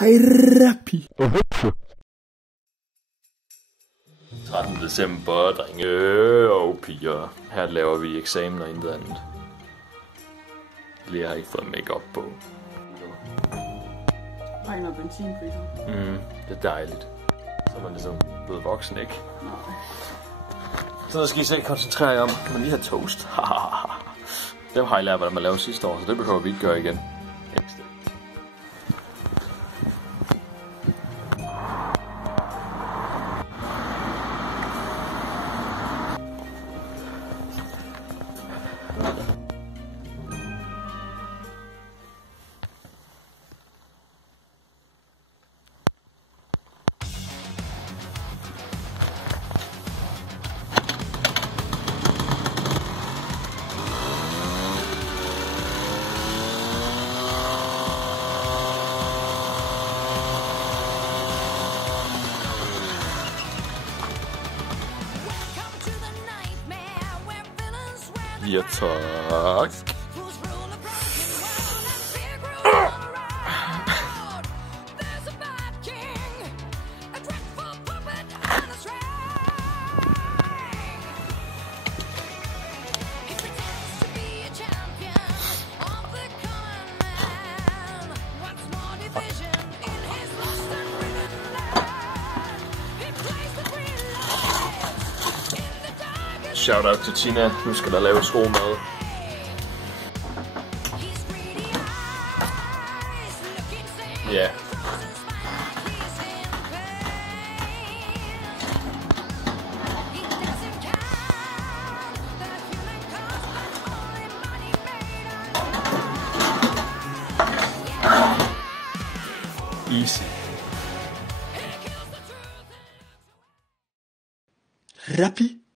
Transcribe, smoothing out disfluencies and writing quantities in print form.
Hej Rappi. 13. december, drenge og piger. Her laver vi eksamen og intet andet. Lige har ikke fået make-up på. Bare noget benzinpriser. Det er dejligt. Så er man ligesom blevet voksen, ikke? Nej. Så skal I selv koncentrere jer om, at man lige har toast. Det har jeg lært, hvordan man lavede sidste år, så det behøver vi ikke gøre igen. Ja, tak. Shout out til Tina, nu skal der laves god mad. Ja. Easy. Rappi.